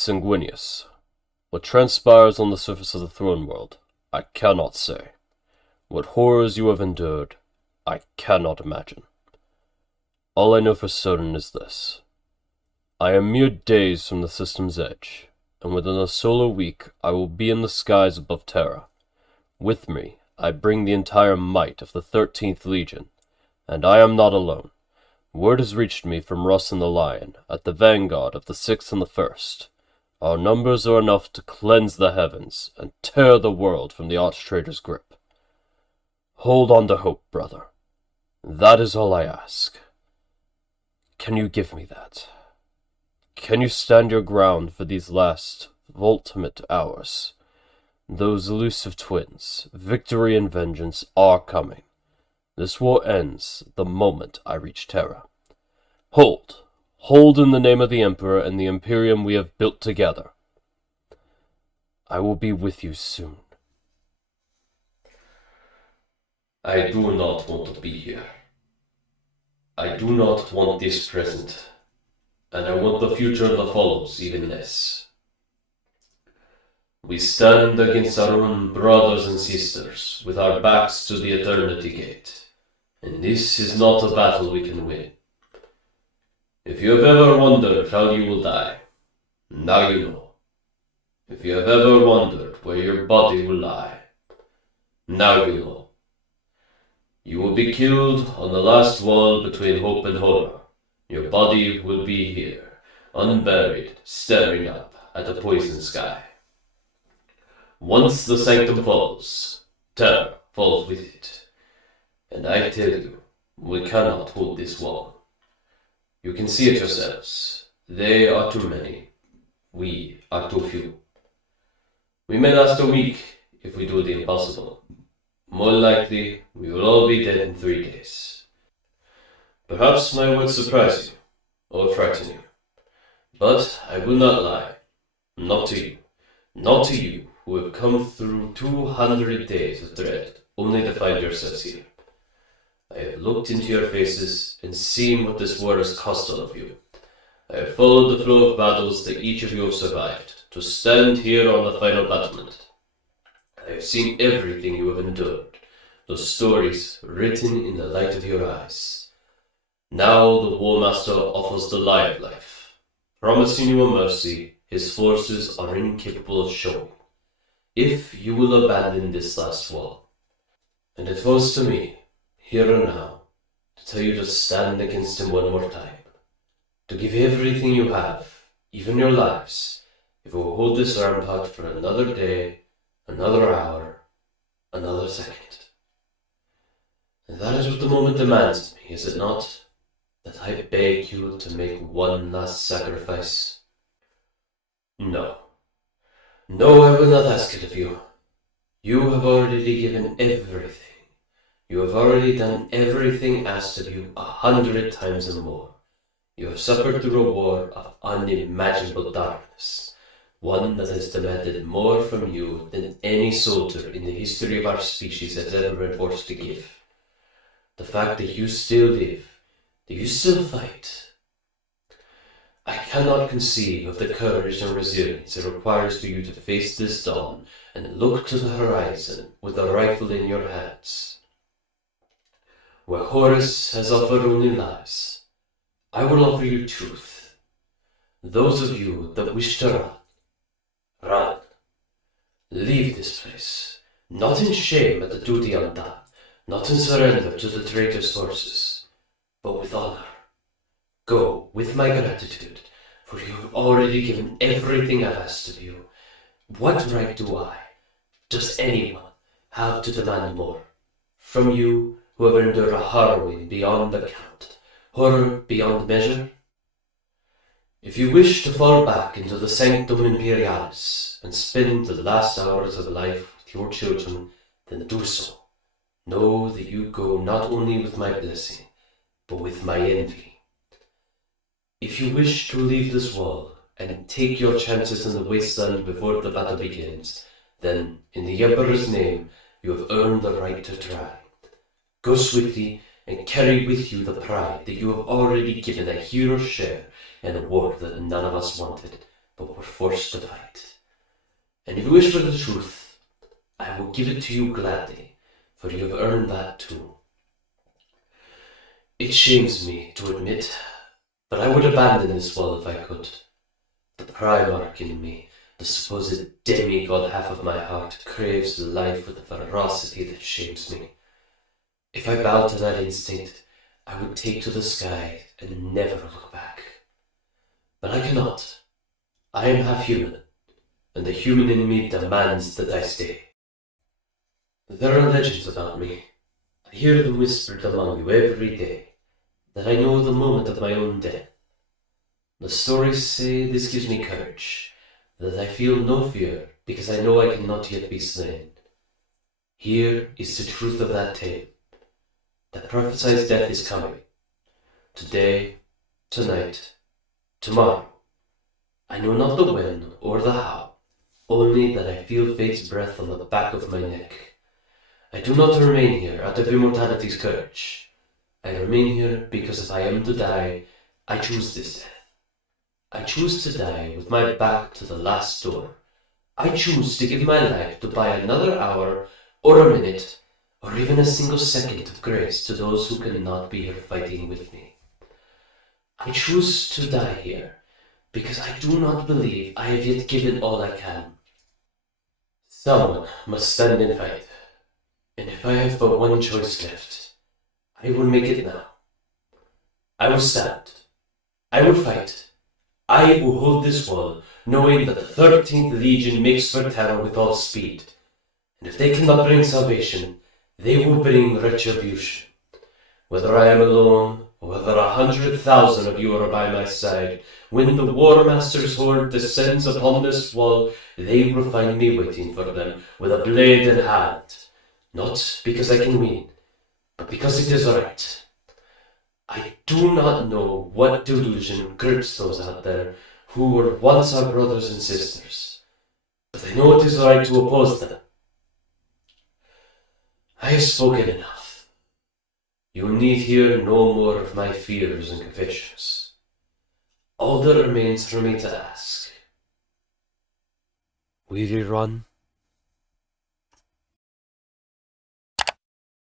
Sanguinius. What transpires on the surface of the throne world, I cannot say. What horrors you have endured, I cannot imagine. All I know for certain is this. I am mere days from the system's edge, and within a solar week I will be in the skies above Terra. With me, I bring the entire might of the 13th Legion, and I am not alone. Word has reached me from Russ and the Lion, at the vanguard of the 6th and the 1st. Our numbers are enough to cleanse the heavens and tear the world from the arch-traitor's grip. Hold on to hope, brother. That is all I ask. Can you give me that? Can you stand your ground for these last, ultimate hours? Those elusive twins, victory and vengeance, are coming. This war ends the moment I reach Terra. Hold! Hold in the name of the Emperor and the Imperium we have built together. I will be with you soon. I do not want to be here. I do not want this present, and I want the future that follows even less. We stand against our own brothers and sisters, with our backs to the Eternity Gate, and this is not a battle we can win. If you have ever wondered how you will die, now you know. If you have ever wondered where your body will lie, now you know. You will be killed on the last wall between hope and horror. Your body will be here, unburied, staring up at the poison sky. Once the sanctum falls, terror falls with it. And I tell you, we cannot hold this wall. You can see it yourselves. They are too many. We are too few. We may last a week if we do the impossible. More likely, we will all be dead in 3 days. Perhaps my words surprise you, or frighten you. But I will not lie. Not to you. Not to you, who have come through 200 days of dread, only to find yourselves here. I have looked into your faces and seen what this war has cost all of you. I have followed the flow of battles that each of you have survived, to stand here on the final battlement. I have seen everything you have endured, those stories written in the light of your eyes. Now the War Master offers the lie of life, promising you a mercy his forces are incapable of showing, if you will abandon this last wall. And it falls to me, here and now, to tell you to stand against him one more time, to give everything you have, even your lives, if you will hold this rampart for another day, another hour, another second. And that is what the moment demands of me, is it not? That I beg you to make one last sacrifice? No. No, I will not ask it of you. You have already given everything. You have already done everything asked of you 100 times and more. You have suffered through a war of unimaginable darkness, one that has demanded more from you than any soldier in the history of our species has ever been forced to give. The fact that you still live, that you still fight. I cannot conceive of the courage and resilience it requires for you to face this dawn and look to the horizon with a rifle in your hands. Where Horus has offered only lies, I will offer you truth. Those of you that wish to run, run. Leave this place, not in shame at the duty undone, not in surrender to the traitor's forces, but with honor. Go with my gratitude, for you have already given everything I've asked of you. What right do I, does anyone, have to demand more? From you, who have endured a harrowing beyond account, horror beyond measure? If you wish to fall back into the Sanctum Imperialis and spend the last hours of life with your children, then do so. Know that you go not only with my blessing, but with my envy. If you wish to leave this wall and take your chances in the wasteland before the battle begins, then, in the Emperor's name, you have earned the right to try. Go swiftly and carry with you the pride that you have already given a hero's share in a war that none of us wanted, but were forced to fight. And if you wish for the truth, I will give it to you gladly, for you have earned that too. It shames me to admit, but I would abandon this wall if I could. The Primarch in me, the supposed demigod half of my heart, craves life with a ferocity that shames me. If I bowed to that instinct, I would take to the sky and never look back. But I cannot. I am half human, and the human in me demands that I stay. There are legends about me. I hear them whispered among you every day, that I know the moment of my own death. The stories say this gives me courage, that I feel no fear, because I know I cannot yet be slain. Here is the truth of that tale, that prophesies death is coming. Today, tonight, tomorrow. I know not the when or the how, only that I feel fate's breath on the back of my neck. I do not remain here out of immortality's courage. I remain here because if I am to die, I choose this death. I choose to die with my back to the last door. I choose to give my life to buy another hour, or a minute, or even a single second of grace to those who cannot be here fighting with me. I choose to die here, because I do not believe I have yet given all I can. Someone must stand and fight, and if I have but one choice left, I will make it now. I will stand. I will fight. I will hold this wall, knowing that the 13th Legion makes for terror with all speed, and if they cannot bring salvation, they will bring retribution. Whether I am alone, or whether 100,000 of you are by my side, when the War Master's horde descends upon this wall, they will find me waiting for them, with a blade in hand. Not because I can win, but because it is right. I do not know what delusion grips those out there who were once our brothers and sisters, but I know it is right to oppose them. I have spoken enough. You need hear no more of my fears and confessions. All that remains for me to ask. Will you run?